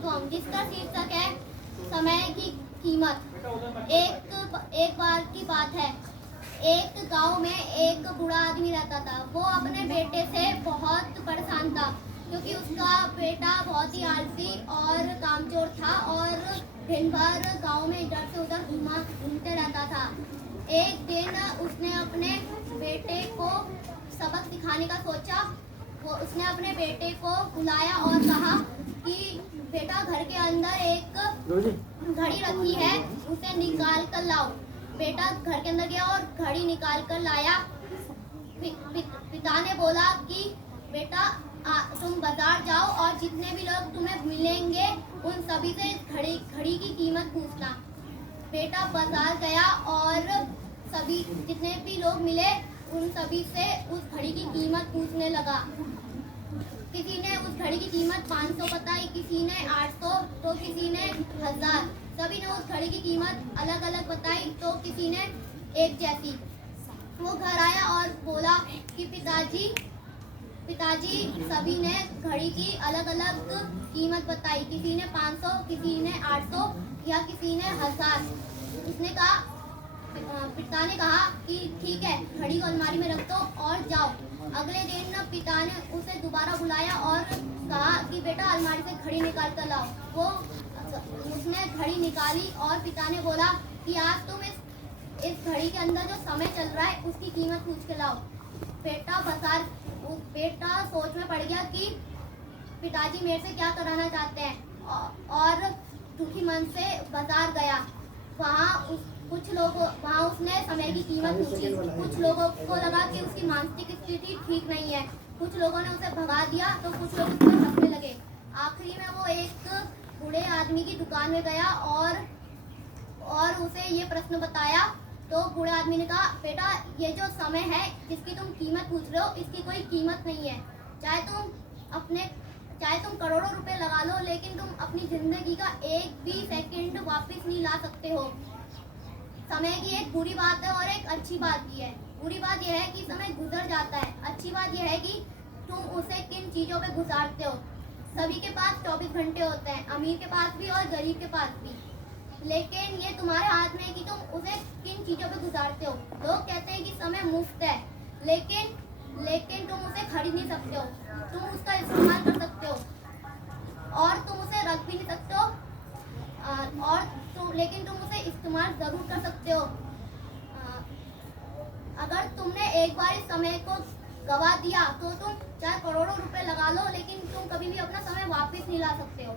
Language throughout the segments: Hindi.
कॉम, जिसका शीर्षक है समय की कीमत। एक बार की बात है, एक गांव में एक बूढ़ा आदमी रहता था। वो अपने बेटे से बहुत परेशान था, क्योंकि उसका बेटा बहुत ही आलसी और कामचोर था और दिन भर गांव में इधर से उधर घूमते रहता था। एक दिन उसने अपने बेटे को सबक सिखाने का सोचा। उसने अपने बेटे को बुलाया और कहा कि बेटा, घर के अंदर एक घड़ी रखी है, उसे निकाल कर लाओ। बेटा घर के अंदर गया और घड़ी निकाल कर लाया। पिता ने बोला कि बेटा, तुम बाजार जाओ और जितने भी लोग तुम्हें मिलेंगे उन सभी से घड़ी की कीमत पूछना। बेटा बाजार गया और सभी जितने भी लोग मिले उन सभी से उस घड़ी की कीमत पूछने लगा। किसी ने उस घड़ी की कीमत 500 बताई, किसी ने 800, तो किसी ने 1000। सभी ने उस घड़ी की कीमत अलग अलग बताई, तो किसी ने एक जैसी। वो घर आया और बोला कि पिताजी, सभी ने घड़ी की अलग अलग कीमत बताई, किसी ने 500, किसी ने 800 या किसी ने 1000। पिता ने कहा कि ठीक है, घड़ी को अलमारी में रख दो और जाओ। अगले दिन पिता ने उसे दोबारा बुलाया और कहा कि बेटा, अलमारी से घड़ी निकाल कर लाओ। उसने घड़ी निकाली और पिता ने बोला कि आज तुम इस घड़ी के अंदर जो समय चल रहा है उसकी कीमत पूछ के लाओ। बेटा सोच में पड़ गया कि पिताजी मेरे से क्या कराना चाहते हैं, और दुखी मन से बाजार गया। वहाँ उसने समय की कीमत पूछी। कुछ लोगों को लगा कि उसकी मानसिक स्थिति ठीक नहीं है, कुछ लोगों ने उसे भगा दिया, तो कुछ लोग उसे हंसने लगे। आखिरी में वो एक बूढ़े आदमी की दुकान में गया और उसे ये प्रश्न बताया। तो बूढ़े आदमी ने कहा, बेटा, ये जो समय है जिसकी तुम कीमत पूछ रहे हो, इसकी कोई कीमत नहीं है। चाहे तुम करोड़ों रुपए लगा लो, लेकिन तुम अपनी जिंदगी का एक भी सेकंड वापस नहीं ला सकते हो। समय की एक बुरी बात है और एक अच्छी बात भी है। बुरी बात यह है कि समय गुजर जाता है। अच्छी बात यह है कि तुम उसे किन चीजों पे गुजारते हो। सभी के पास 24 घंटे होते हैं, अमीर के पास भी और गरीब के पास भी, लेकिन ये तुम्हारे हाथ में है कि तुम उसे किन चीजों पे गुजारते हो। लोग कहते हैं कि समय मुफ्त है, लेकिन तुम उसे खरीद नहीं सकते हो। तुम उसका इस्तेमाल कर सकते हो और तुम उसे रख भी नहीं सकते हो, लेकिन तुम उसे इस्तेमाल जरूर कर सकते हो। अगर तुमने एक बार इस समय को गवा दिया तो तुम चाहे करोड़ों रुपए लगा लो, लेकिन तुम कभी भी अपना समय वापस नहीं ला सकते हो।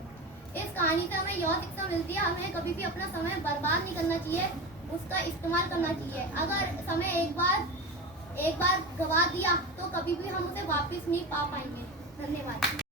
इस कहानी से हमें यह शिक्षा मिलती है, हमें कभी भी अपना समय बर्बाद नहीं करना चाहिए, उसका इस्तेमाल करना चाहिए। अगर समय एक बार गवा दिया तो कभी भी हम उसे वापस नहीं पा पाएंगे। धन्यवाद।